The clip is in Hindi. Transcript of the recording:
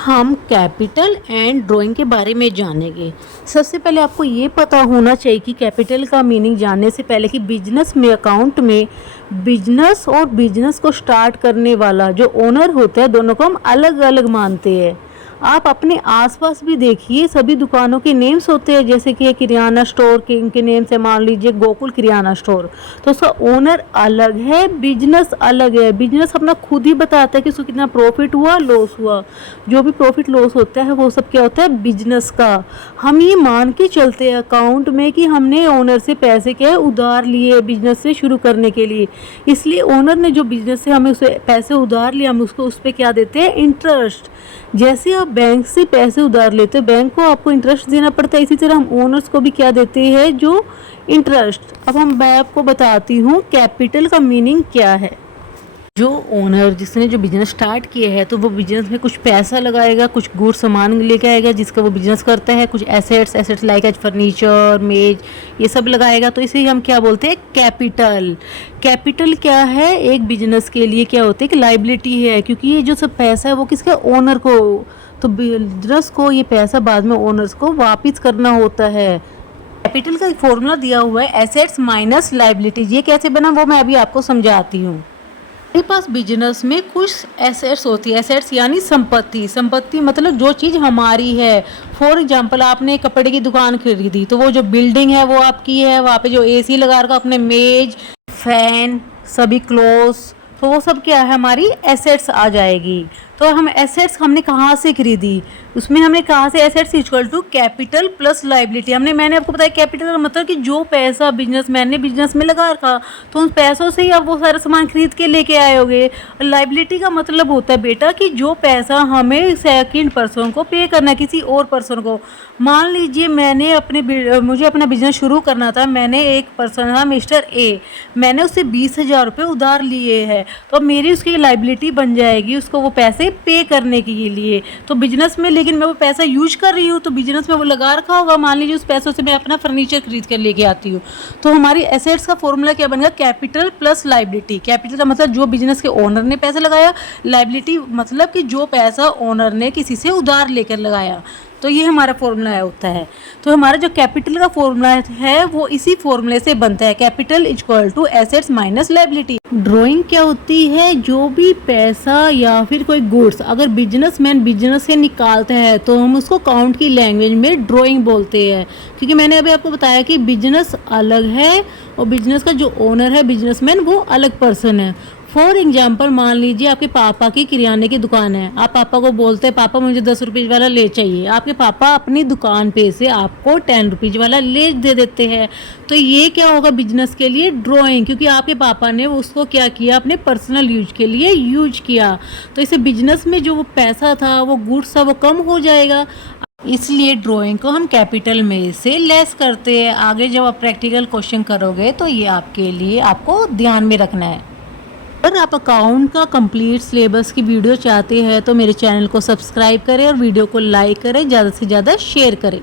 हम कैपिटल एंड ड्राइंग के बारे में जानेंगे। सबसे पहले आपको ये पता होना चाहिए कि कैपिटल का मीनिंग जानने से पहले कि बिजनेस में अकाउंट में बिजनेस और बिजनेस को स्टार्ट करने वाला जो ओनर होता है दोनों को हम अलग अलग मानते हैं। आप अपने आसपास भी देखिए, सभी दुकानों के नेम्स होते हैं, जैसे कि किराना स्टोर के इनके नेम से मान लीजिए गोकुल किराना स्टोर, तो उसका ओनर अलग है, बिजनेस अलग है। बिजनेस अपना खुद ही बताता है कि उसको कितना प्रॉफिट हुआ, लॉस हुआ। जो भी प्रॉफिट लॉस होता है वो सब क्या होता है, बिजनेस का। हम ये मान के चलते हैं अकाउंट में कि हमने ओनर से पैसे क्या है उधार लिए बिजनेस से शुरू करने के लिए, इसलिए ओनर ने जो बिजनेस से हमें उसे पैसे उधार लिए, हम उसको उस पर क्या देते हैं, इंटरेस्ट। जैसे आप बैंक से पैसे उधार लेते हो, बैंक को आपको इंटरेस्ट देना पड़ता है, इसी तरह हम ओनर्स को भी क्या देते हैं, जो इंटरेस्ट। अब मैं आपको बताती हूँ कैपिटल का मीनिंग क्या है। जो ओनर जिसने जो बिजनेस स्टार्ट किया है तो वो बिजनेस में कुछ पैसा लगाएगा, कुछ गुड सामान लेके आएगा जिसका वो बिजनेस करता है, कुछ एसेट्स लाइक एज फर्नीचर, मेज, ये सब लगाएगा, तो इसे हम क्या बोलते हैं, कैपिटल। कैपिटल क्या है, एक बिजनेस के लिए क्या होता है कि लाइबिलिटी है, क्योंकि ये जो सब पैसा है वो किसका, ओनर को, तो बिजनेस को ये पैसा बाद में ओनर्स को वापिस करना होता है। कैपिटल का एक फॉर्मूला दिया हुआ है, एसेट्स माइनस लाइबिलिटीज। ये कैसे बना वो मैं अभी आपको समझाती हूँ। मेरे पास बिजनेस में कुछ एसेट्स होती है, एसेट्स यानी संपत्ति। संपत्ति मतलब जो चीज़ हमारी है। फॉर एग्जांपल आपने कपड़े की दुकान खरीदी तो वो जो बिल्डिंग है वो आपकी है, वहाँ पे जो एसी लगा रखा अपने, मेज, फैन, सभी क्लोथ्स, तो वो सब क्या है, हमारी एसेट्स आ जाएगी। तो हम एसेट्स हमने कहाँ से खरीदी, उसमें हमने कहा से assets equal to capital plus liability. मैंने आपको बताया कैपिटल का मतलब कि जो पैसा बिजनेसमैन ने बिजनेस में लगा रखा, तो उन पैसों से ही आप वो सारा सामान खरीद के लेके आए होगे। लाइबिलिटी का मतलब होता है बेटा कि जो पैसा हमें सेकंड पर्सन को पे करना है, किसी और पर्सन को। मान लीजिए मुझे अपना बिजनेस शुरू करना था, मैंने एक पर्सन था मिस्टर ए, मैंने उससे 20,000 रुपये उधार लिए हैं, तो मेरी उसकी लाइबिलिटी बन जाएगी उसको वो पैसे पे करने के लिए। तो बिजनेस में लेकिन मैं वो पैसा यूज कर रही हूँ, तो बिजनेस में वो लगा रखा होगा, मान लीजिए उस पैसों से मैं अपना फर्नीचर खरीद कर लेके आती हूँ। तो हमारी एसेट्स का फॉर्मूला क्या बनेगा, कैपिटल प्लस लाइबिलिटी। कैपिटल का मतलब जो बिजनेस के ओनर ने पैसा लगाया, लाइबिलिटी मतलब कि जो पैसा ओनर ने किसी से उधार लेकर लगाया। तो ये हमारा फॉर्मूला होता है। तो हमारा जो कैपिटल का फॉर्मूला है वो इसी फॉर्मूले से बनता है, capital equal to assets minus liability. Drawing क्या होती है, जो भी पैसा या फिर कोई गुड्स अगर बिजनेसमैन बिजनेस से निकालता है तो हम उसको अकाउंट की लैंग्वेज में ड्राइंग बोलते हैं, क्योंकि मैंने अभी आपको बताया कि बिजनेस अलग है और बिजनेस का जो ओनर है बिजनेसमैन वो अलग पर्सन है। फॉर एग्जाम्पल मान लीजिए आपके पापा की किराने की दुकान है, आप पापा को बोलते हैं पापा मुझे 10 रुपये वाला ले चाहिए, आपके पापा अपनी दुकान पे से आपको 10 रुपीज़ वाला ले दे देते हैं। तो ये क्या होगा बिजनेस के लिए, ड्राइंग, क्योंकि आपके पापा ने उसको क्या किया, अपने पर्सनल यूज के लिए यूज किया। तो इसे बिजनेस में जो वो पैसा था, वो गुड्स था, वो कम हो जाएगा, इसलिए ड्राइंग को हम कैपिटल में से लेस करते हैं। आगे जब आप प्रैक्टिकल क्वेश्चन करोगे तो ये आपके लिए आपको ध्यान में रखना है। अगर आप अकाउंट का कंप्लीट सिलेबस की वीडियो चाहते हैं तो मेरे चैनल को सब्सक्राइब करें और वीडियो को लाइक करें, ज़्यादा से ज़्यादा शेयर करें।